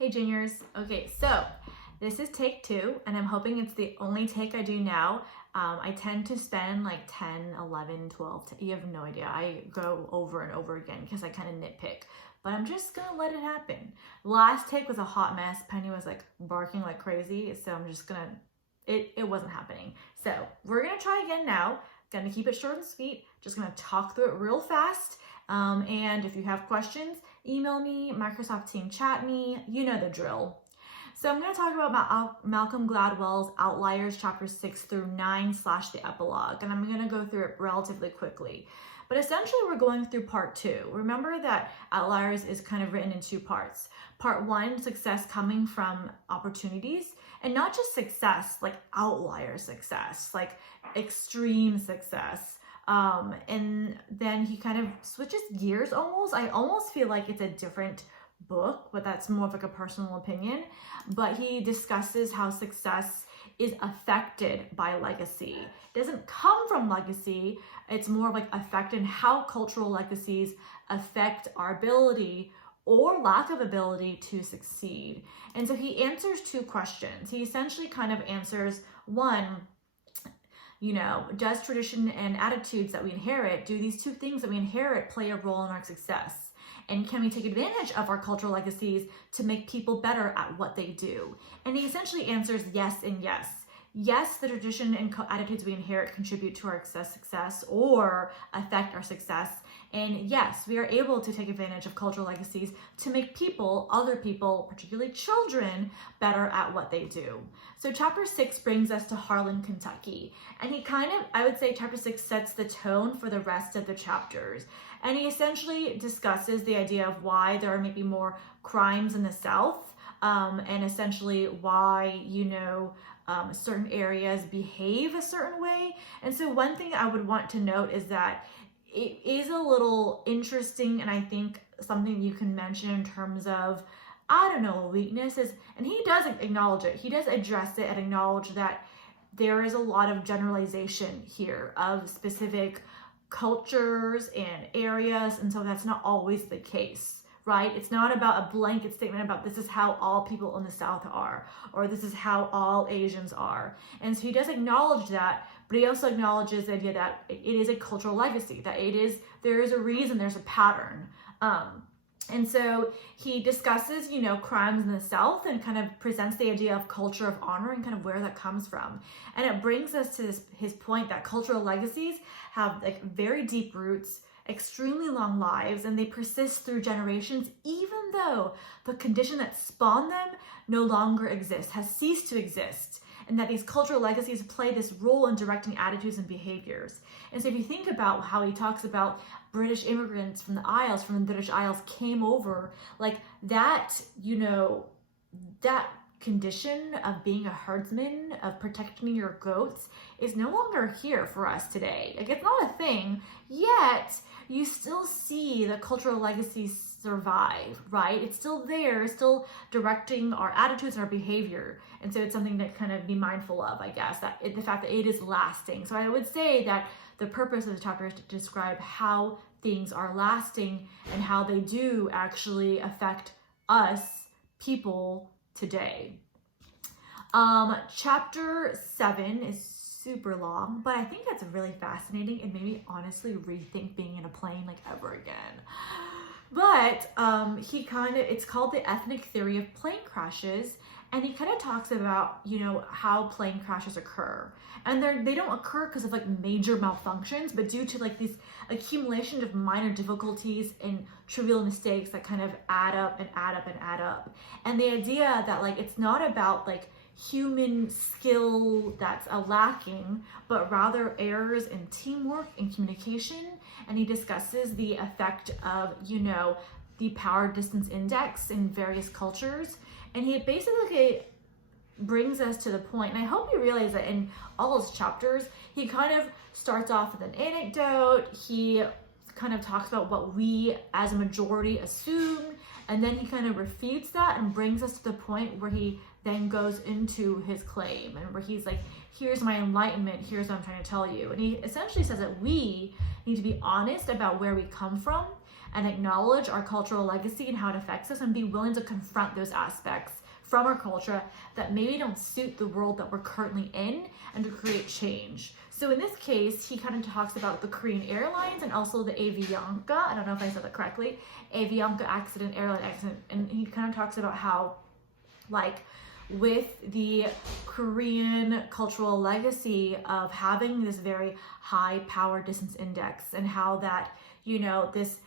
Hey juniors. Okay, so this is take 2 and I'm hoping it's the only take I do now. I tend to spend like 10, 11, 12, you have no idea. I go over and over again because I kind of nitpick, but I'm just gonna let it happen. Last take was a hot mess. Penny was like barking like crazy, so I'm just gonna, it wasn't happening. So we're gonna try again now. Gonna keep it short and sweet. Just gonna talk through it real fast. And if you have questions, email me, Microsoft Team chat me, you know the drill. So I'm going to talk about Malcolm Gladwell's Outliers chapter 6 through 9 / the epilogue, and I'm going to go through it relatively quickly. But essentially we're going through part 2. Remember that Outliers is kind of written in 2 parts. Part 1, success coming from opportunities, and not just success, like outlier success, like extreme success. And then he kind of switches gears almost. I almost feel like it's a different book, but that's more of like a personal opinion. But he discusses how success is affected by legacy. It doesn't come from legacy. It's more like affected how cultural legacies affect our ability or lack of ability to succeed. And so he answers 2 questions. He essentially kind of answers one, does tradition and attitudes that we inherit, do these 2 things that we inherit play a role in our success? And can we take advantage of our cultural legacies to make people better at what they do? And he essentially answers yes and yes. Yes, the tradition and attitudes we inherit contribute to our success or affect our success. And yes, we are able to take advantage of cultural legacies to make people, other people, particularly children, better at what they do. So chapter 6 brings us to Harlan, Kentucky. And he kind of, I would say chapter 6 sets the tone for the rest of the chapters. And he essentially discusses the idea of why there are maybe more crimes in the South, and essentially why, certain areas behave a certain way. And so one thing I would want to note is that it is a little interesting, and I think something you can mention in terms of, weaknesses, and he does acknowledge it. He does address it and acknowledge that there is a lot of generalization here of specific cultures and areas, and so that's not always the case, right? It's not about a blanket statement about this is how all people in the South are, or this is how all Asians are. And so he does acknowledge that, but he also acknowledges the idea that it is a cultural legacy, that there is a reason, there's a pattern. And so he discusses, crimes in the South and kind of presents the idea of culture of honor and kind of where that comes from. And it brings us to his point that cultural legacies have like very deep roots, extremely long lives, and they persist through generations, even though the condition that spawned them no longer exists, has ceased to exist. And that these cultural legacies play this role in directing attitudes and behaviors. And so if you think about how he talks about British immigrants from the British Isles came over, like that, that condition of being a herdsman, of protecting your goats, is no longer here for us today. Like, it's not a thing, yet you still see the cultural legacies survive, right? It's still there, still directing our attitudes and our behavior. And so it's something to kind of be mindful of, I guess, the fact that it is lasting. So I would say that the purpose of the chapter is to describe how things are lasting and how they do actually affect us, people, today. Chapter 7 is super long, but I think that's really fascinating and made me honestly rethink being in a plane like ever again. But it's called The Ethnic Theory of Plane Crashes, and he kind of talks about, how plane crashes occur. And they don't occur because of like major malfunctions, but due to like these accumulation of minor difficulties and trivial mistakes that kind of add up and add up and add up. And the idea that like it's not about like human skill that's lacking, but rather errors in teamwork and communication. And he discusses the effect of, the power distance index in various cultures. And he basically brings us to the point, and I hope you realize that in all his chapters, he kind of starts off with an anecdote, he kind of talks about what we as a majority assume, and then he kind of refutes that and brings us to the point where he then goes into his claim, and where he's like, here's my enlightenment, here's what I'm trying to tell you. And he essentially says that we need to be honest about where we come from, and acknowledge our cultural legacy and how it affects us, and be willing to confront those aspects from our culture that maybe don't suit the world that we're currently in, and to create change. So in this case, he kind of talks about the Korean Airlines and also the Avianca, I don't know if I said that correctly, Avianca accident, airline accident, and he kind of talks about how, like, with the Korean cultural legacy of having this very high power distance index, and how that, you know, this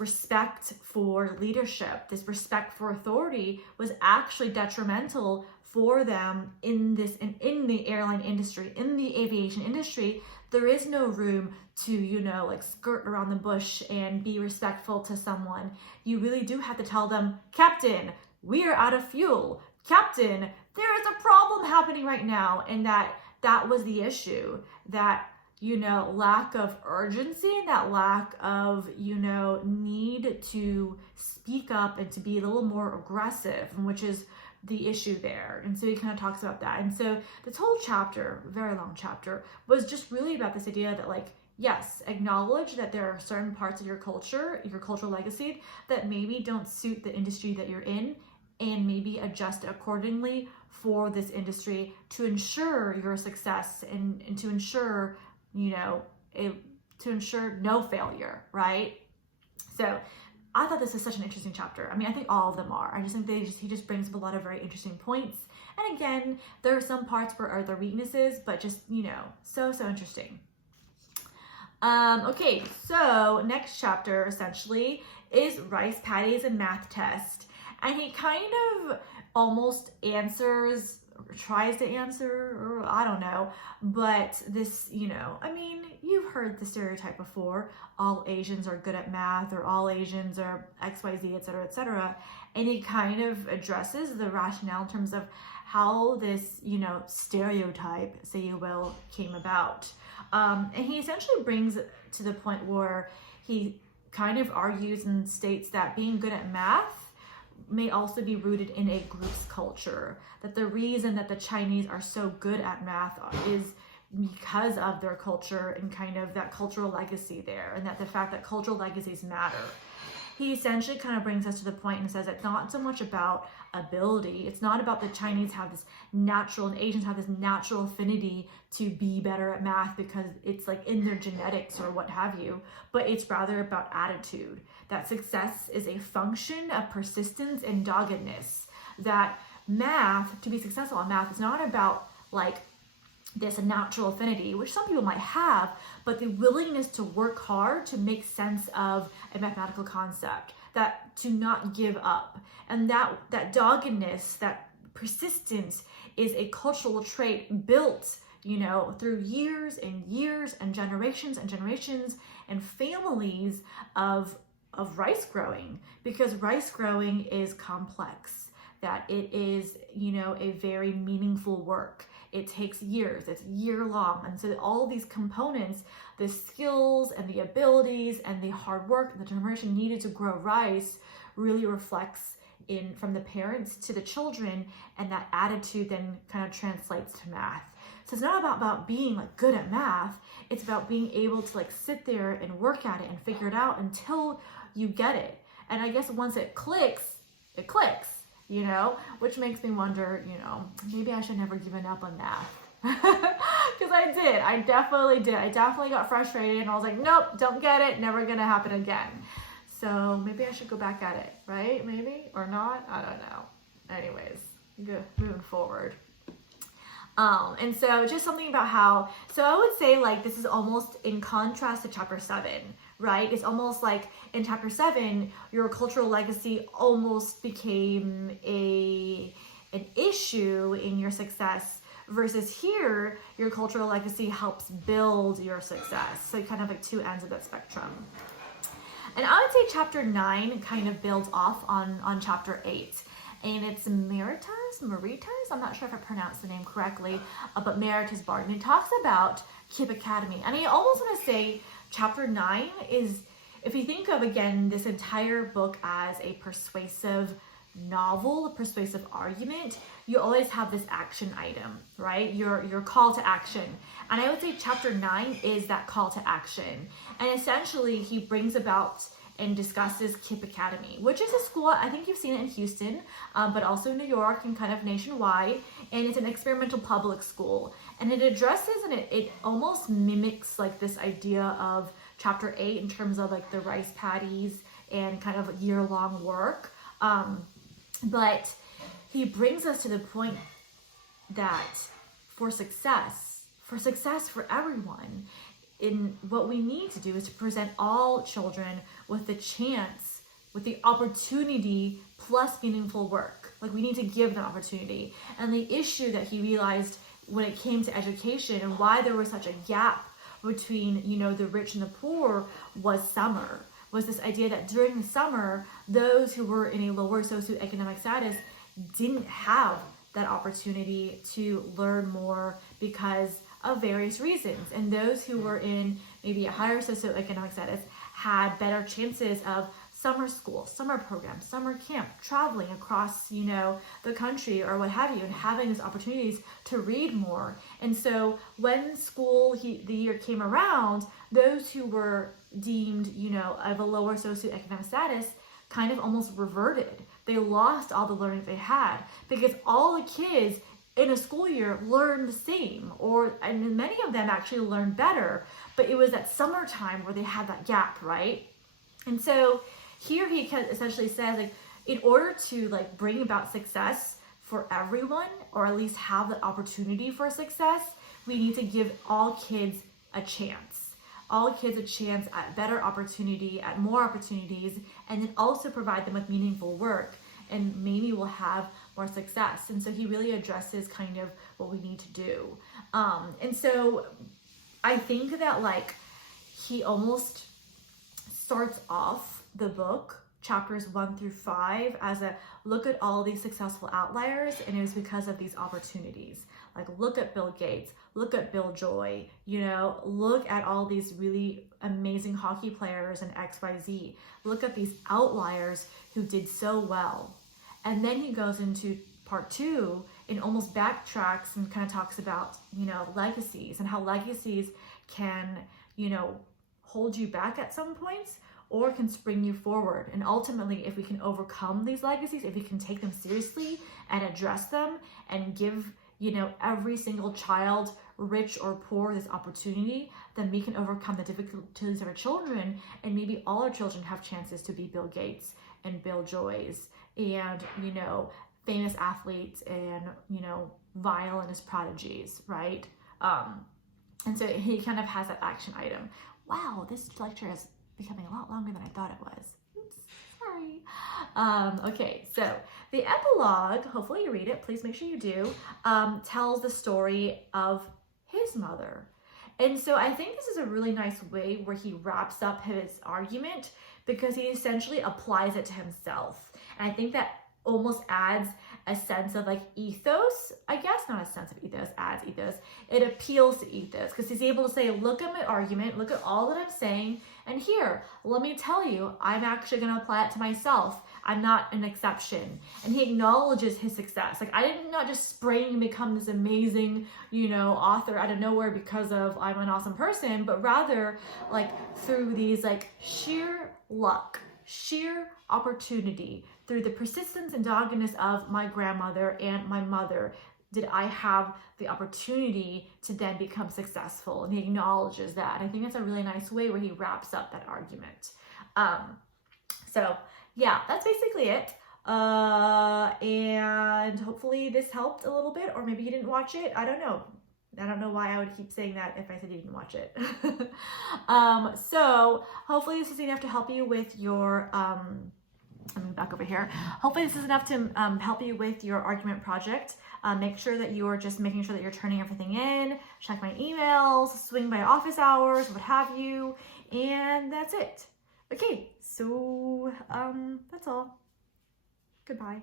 respect for leadership, this respect for authority was actually detrimental for them in the airline industry, in the aviation industry. There is no room to, you know, like skirt around the bush and be respectful to someone. You really do have to tell them, Captain, we are out of fuel. Captain, there is a problem happening right now. And that was the issue, that, you know, lack of urgency, that lack of, you know, need to speak up and to be a little more aggressive, which is the issue there. And so he kind of talks about that. And so this whole chapter, very long chapter, was just really about this idea that, like, yes, acknowledge that there are certain parts of your culture, your cultural legacy, that maybe don't suit the industry that you're in, and maybe adjust accordingly for this industry to ensure your success, and to ensure, you know, to ensure no failure, right? So I thought this is such an interesting chapter. I mean, I think all of them are. I just think he just brings up a lot of very interesting points. And again, there are some parts where are their weaknesses, but just, you know, so interesting. Okay, so next chapter essentially is rice patties and math test. And he kind of almost answers, or tries to answer, or I don't know, but this, you know, I mean, you've heard the stereotype before, all Asians are good at math, or all Asians are XYZ, etc., etc. And he kind of addresses the rationale in terms of how this, you know, stereotype, say you will, came about. And he essentially brings it to the point where he kind of argues and states that being good at math may also be rooted in a group's culture, that the reason that the Chinese are so good at math is because of their culture and kind of that cultural legacy there, and that the fact that cultural legacies matter. He essentially kind of brings us to the point and says it's not so much about ability. It's not about the Chinese have this natural, and Asians have this natural affinity to be better at math because it's like in their genetics or what have you, but it's rather about attitude. That success is a function of persistence and doggedness. That math, to be successful at math, is not about like this natural affinity, which some people might have, but the willingness to work hard to make sense of a mathematical concept, that to not give up. And that doggedness, that persistence is a cultural trait built, you know, through years and years and generations and families of rice growing, because rice growing is complex, that it is, you know, a very meaningful work. It takes years, it's year long. And so all these components, the skills and the abilities and the hard work and the determination needed to grow rice really reflects in from the parents to the children, and that attitude then kind of translates to math. So it's not about being like good at math, it's about being able to like sit there and work at it and figure it out until you get it. And I guess once it clicks, you know, which makes me wonder, you know, maybe I should never given up on math. Because I definitely did. I definitely got frustrated and I was like, nope, don't get it, never gonna happen again. So maybe I should go back at it, right? Maybe, or not, I don't know. Anyways, good, moving forward. And so just something about how, so I would say like this is almost in contrast to chapter 7, right? It's almost like in chapter 7, your cultural legacy almost became an issue in your success, versus here, your cultural legacy helps build your success. So kind of like two ends of that spectrum. And I would say chapter 9 kind of builds off on chapter 8. And it's Maritas, I'm not sure if I pronounced the name correctly, but Maritas Barton. It talks about Kip Academy. And I almost want to say chapter 9 is, if you think of, again, this entire book as a persuasive novel, a persuasive argument, you always have this action item, right? Your call to action. And I would say chapter 9 is that call to action. And essentially, he brings about and discusses KIPP Academy, which is a school, I think you've seen it in Houston, but also in New York and kind of nationwide. And it's an experimental public school. And it addresses and it almost mimics like this idea of chapter 8 in terms of like the rice paddies and kind of year-long work. But he brings us to the point that for success for everyone, in what we need to do is to present all children with the chance, with the opportunity plus meaningful work. Like we need to give them opportunity. And the issue that he realized when it came to education and why there was such a gap between, you know, the rich and the poor was summer. Was this idea that during the summer, those who were in a lower socioeconomic status didn't have that opportunity to learn more because of various reasons. And those who were in maybe a higher socioeconomic status had better chances of summer school, summer programs, summer camp, traveling across, you know, the country or what have you, and having these opportunities to read more. And so when the year came around, those who were deemed, you know, of a lower socioeconomic status kind of almost reverted. They lost all the learning they had because all the kids in a school year learned the same, and many of them actually learned better, but it was that summertime where they had that gap, right? And so here he essentially says, like, in order to like bring about success for everyone, or at least have the opportunity for success, we need to give all kids a chance. All kids a chance at better opportunity, at more opportunities, and then also provide them with meaningful work, and maybe we'll have more success. And so he really addresses kind of what we need to do. And so I think that like he almost starts off the book, chapters 1 through 5, as a look at all these successful outliers, and it was because of these opportunities. Like look at Bill Gates, look at Bill Joy, you know, look at all these really amazing hockey players and XYZ. Look at these outliers who did so well. And then he goes into part 2 and almost backtracks and kind of talks about, you know, legacies and how legacies can, you know, hold you back at some points or can spring you forward. And ultimately, if we can overcome these legacies, if we can take them seriously and address them and give, you know, every single child, rich or poor, this opportunity, then we can overcome the difficulties of our children, and maybe all our children have chances to be Bill Gates and Bill Joys and, you know, famous athletes and, you know, violinist prodigies, right? And so he kind of has that action item. Wow, this lecture is becoming a lot longer than I thought it was. Oops, sorry. Okay, so the epilogue, hopefully you read it, please make sure you do, tells the story of his mother. And so I think this is a really nice way where he wraps up his argument, because he essentially applies it to himself. And I think that almost adds a sense of like ethos, I guess, not a sense of ethos, adds ethos. It appeals to ethos because he's able to say, look at my argument, look at all that I'm saying, and here, let me tell you, I'm actually going to apply it to myself. I'm not an exception. And he acknowledges his success. Like, I did not just spring and become this amazing, you know, author out of nowhere because of I'm an awesome person, but rather like through these like sheer luck, sheer opportunity, through the persistence and doggedness of my grandmother and my mother, did I have the opportunity to then become successful. And he acknowledges that. I think it's a really nice way where he wraps up that argument. So yeah, that's basically it. And hopefully this helped a little bit, or maybe you didn't watch it. I don't know. I don't know why I would keep saying that if I said you didn't watch it. So hopefully this is enough to help you with your, I'm back over here. Hopefully this is enough to help you with your argument project. Make sure that you are just making sure that you're turning everything in, check my emails, swing by office hours, what have you, and that's it. Okay, so that's all. Goodbye.